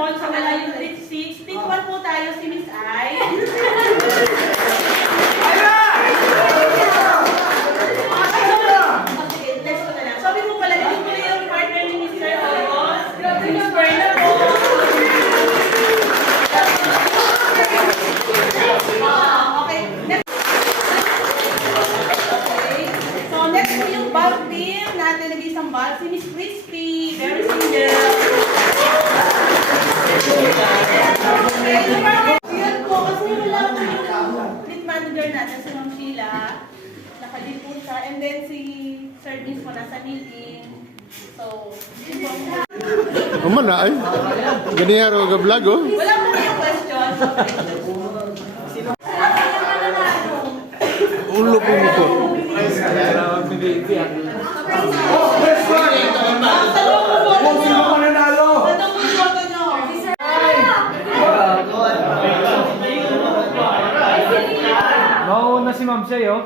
Mall sa Malayo Street 6. Street 1 po tayo, si Miss Ai. Let's go na lang. Sabi mo pala, dito po yung partner ni Mr. August. Si Miss Perla po. Okay. So, next po yung bag team. Natin nag-isang bag. Si Miss Crispy. Very single. Yan po, kasi wala po yung fleet manager natin, si Ma'am Sheila. Nakadit po siya. And then si Sir Vince po nasa meeting. So, yun po. Aman na ay. Ganyan ka vlog oh. Wala po kayong questions. Ulo po mo po. Mauna si Ma'am Shay, oh.